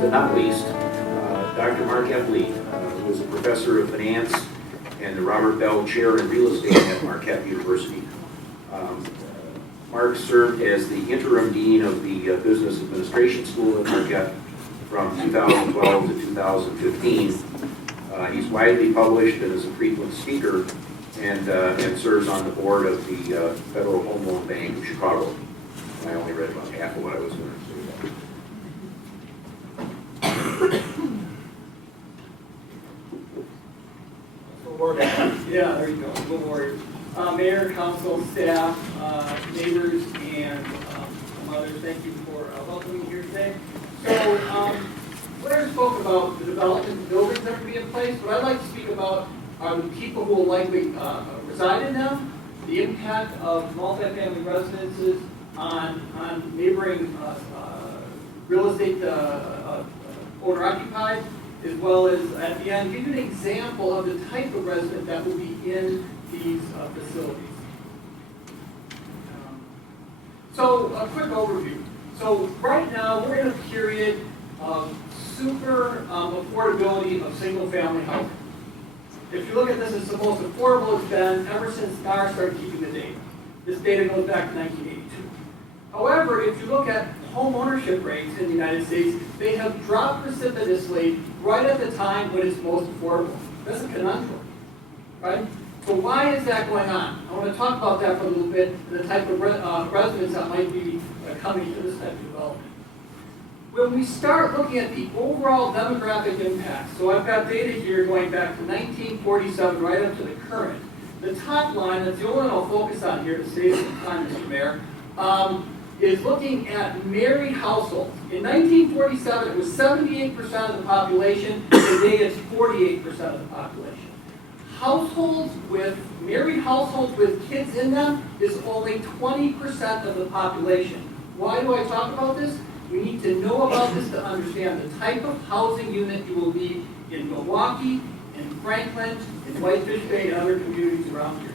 but not least, Dr. Mark Eppli, who is a professor of finance and the Robert Bell Chair in Real Estate at Marquette University. Mark served as the interim dean of the Business Administration School at Marquette from 2012 to 2015. He's widely published and is a frequent speaker and serves on the board of the Federal Home Loan Bank of Chicago. I only read about half of what I was going to say. Yeah, there you go, little warriors. Mayor, council, staff, neighbors, and some others, thank you for welcoming me here today. So, Blair spoke about the development of buildings that would be in place. What I'd like to speak about are the people who will likely reside in them, the impact of multifamily residences on neighboring real estate owner-occupied, as well as at the end give you an example of the type of resident that will be in these facilities. So a quick overview. So right now we're in a period of super affordability of single-family housing. If you look at this, it's the most affordable it's been ever since NAR started keeping the data. This data goes back to 1982. However, if you look at home ownership rates in the United States, they have dropped precipitously right at the time when it's most affordable. That's a conundrum, right? So why is that going on? I want to talk about that for a little bit and the type of residents that might be coming to this type of development. When we start looking at the overall demographic impact, so I've got data here going back to 1947 right up to the current. The top line, that's the only one I'll focus on here to save some time, Mr. Mayor, is looking at married households. In 1947, it was 78% of the population. Today, it's 48% of the population. Married households with kids in them is only 20% of the population. Why do I talk about this? We need to know about this to understand the type of housing unit you will need in Milwaukee, in Franklin, in Whitefish Bay, and other communities around here.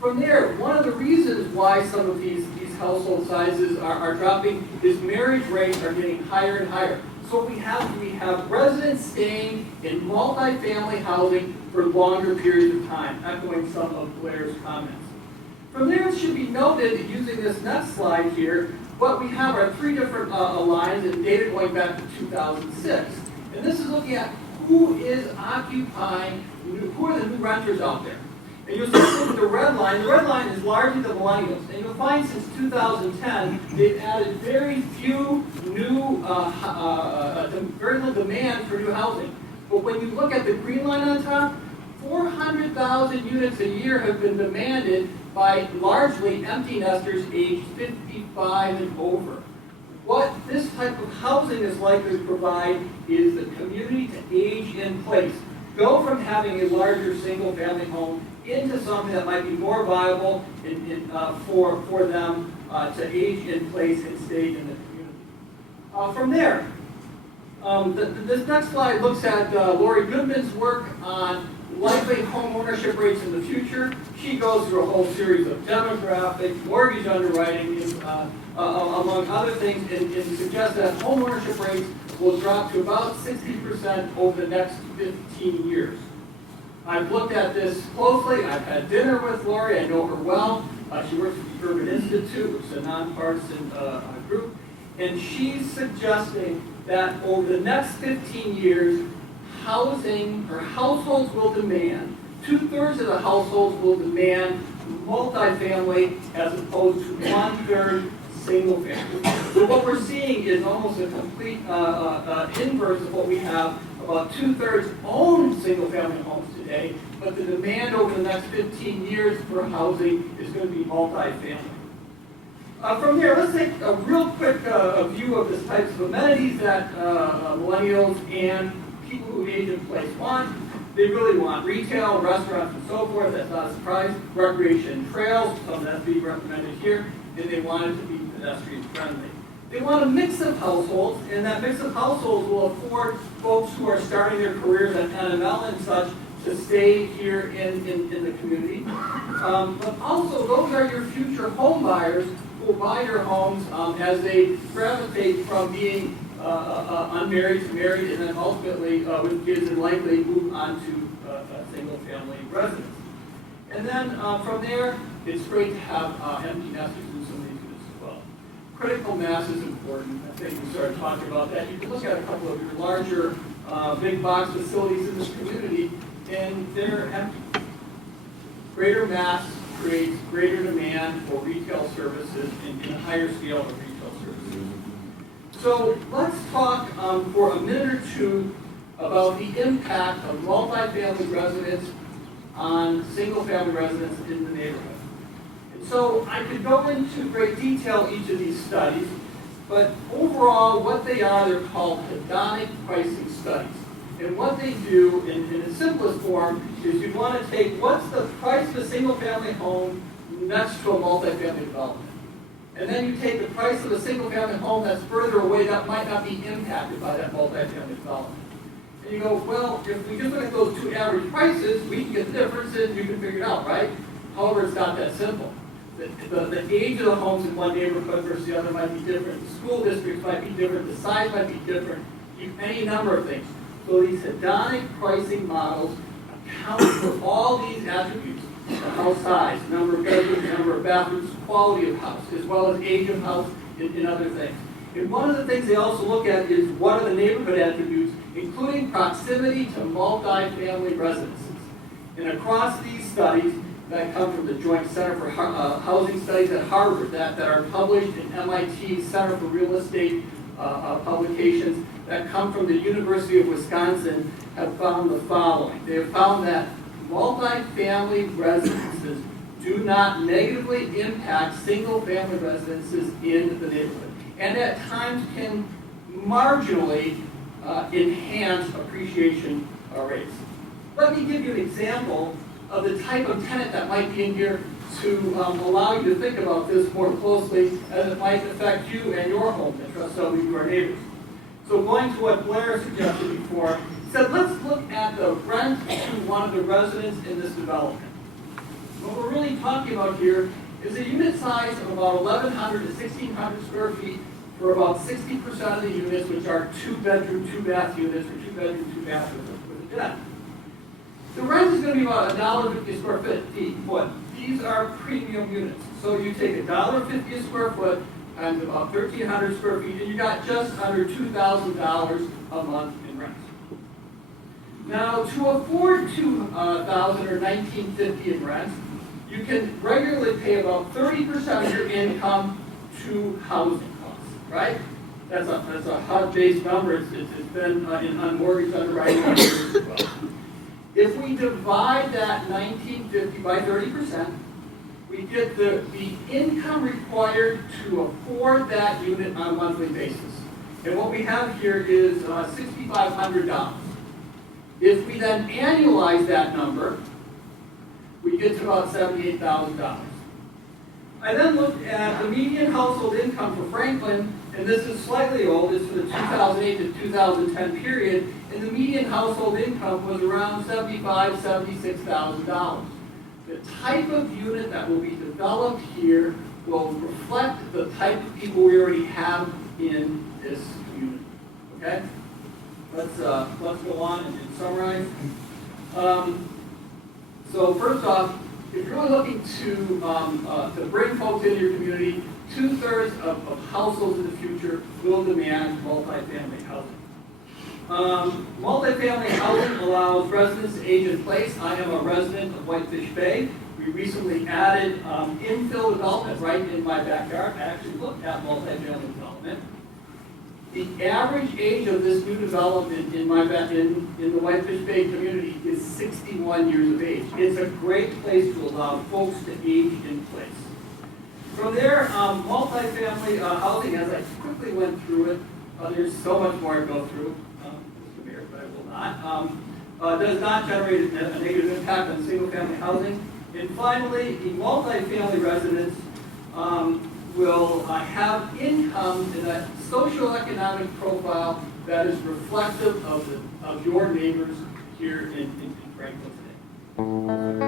From there, one of the reasons why some of these household sizes are dropping is marriage rates are getting higher and higher. So we have residents staying in multifamily housing for longer periods of time, echoing some of Blair's comments. From there, it should be noted, using this next slide here, what we have are three different lines and data going back to 2006. And this is looking at who is occupying, who are the new renters out there. And you'll see look at the red line. The red line is largely the millennials. And you'll find since 2010, they've added very few new, very little demand for new housing. But when you look at the green line on top, 400,000 units a year have been demanded by largely empty nesters aged 55 and over. What this type of housing is likely to provide is the community to age in place. Go from having a larger single-family home into something that might be more viable for them to age in place and stay in the community. From there, this next slide looks at Lori Goodman's work on likely home ownership rates in the future. She goes through a whole series of demographics, mortgage underwriting, among other things, and suggests that home ownership rates will drop to about 60% over the next 15 years. I've looked at this closely. I've had dinner with Lori. I know her well. She works at the Urban Institute, which is a nonpartisan group. And she's suggesting that over the next 15 years, housing or households will demand, 2/3 of the households will demand multifamily as opposed to 1/3 single family. So what we're seeing is almost a complete inverse of what we have. About 2/3 own single family homes today, but the demand over the next 15 years for housing is going to be multifamily. From there, let's take a real quick view of the types of amenities that millennials and people who age in place want. They really want retail, restaurants, and so forth. That's not a surprise. Recreation trails, some of that's being recommended here, and they want it to be pedestrian friendly. They want a mix of households, and that mix of households will afford folks who are starting their careers at NML and such to stay here in the community. But also, those are your future home buyers who will buy your homes as they gravitate from being unmarried to married, and then ultimately with kids and likely move on to a single-family residence. And then from there, it's great to have empty nesters in some of these units as well. Critical mass is important. I think we started talking about that. You can look at a couple of your larger big box facilities in this community, and they're empty. Greater mass creates greater demand for retail services and a higher scale of retail services. So let's talk for a minute or two about the impact of multifamily residents on single-family residents in the neighborhood. And so I could go into great detail each of these studies, but overall what they are, they're called hedonic pricing studies. And what they do in the simplest form is you want to take what's the price of a single-family home next to a multifamily development. And then you take the price of a single-family home that's further away that might not be impacted by that multifamily development. And you go, well, if we just look at those two average prices, we can get the differences, you can figure it out, right? However, it's not that simple. The age of the homes in one neighborhood versus the other might be different. The school districts might be different. The size might be different. Any number of things. So these hedonic pricing models account for all these attributes: the house size, number of bedrooms, number of bathrooms, quality of house, as well as age of house and other things. And one of the things they also look at is what are the neighborhood attributes, including proximity to multifamily residences. And across these studies that come from the Joint Center for Housing Studies at Harvard, that are published in MIT Center for Real Estate publications, that come from the University of Wisconsin, have found the following. They have found that multifamily residences do not negatively impact single-family residences in the neighborhood, and at times can marginally enhance appreciation rates. Let me give you an example of the type of tenant that might be in here to allow you to think about this more closely as it might affect you and your home interest, so we are neighbors. So going to what Blair suggested before, he said, let's look at the rent to one of the residents in this development. What we're really talking about here is a unit size of about 1,100 to 1,600 square feet for about 60% of the units, which are 2-bedroom, 2-bath units, or 2-bedroom, 2-bath with a den. The rent is going to be about $1.50 a square foot. These are premium units. So you take $1.50 a square foot times about 1,300 square feet, and you got just under $2,000 a month in rent. Now, to afford $2,000 or $1,950 in rent, you can regularly pay about 30% of your income to housing costs, right? That's a HUD-based number. It's been on mortgage underwriting as well. If we divide that $1,950 by 30%, we get the income required to afford that unit on a monthly basis. And what we have here is $6,500. If we then annualize that number, we get to about $78,000. I then looked at the median household income for Franklin, and this is slightly old, it's for the 2008 to 2010 period, and the median household income was around $75,000, $76,000. The type of unit that will be developed here will reflect the type of people we already have in this community. Okay? Let's go on and summarize. So first off, if you're really looking to bring folks into your community, 2/3 of households in the future will demand multifamily housing. Multifamily housing allows residents to age in place. I am a resident of Whitefish Bay. We recently added infill development right in my backyard. I actually looked at multifamily development. The average age of this new development in the Whitefish Bay community is 61 years of age. It's a great place to allow folks to age in place. From there, multifamily housing, as I quickly went through it, there's so much more to go through, Mr. Mayor, but I will not, does not generate a negative impact on single-family housing. And finally, the multifamily residents will have income in a socioeconomic profile that is reflective of your neighbors here in Franklin today.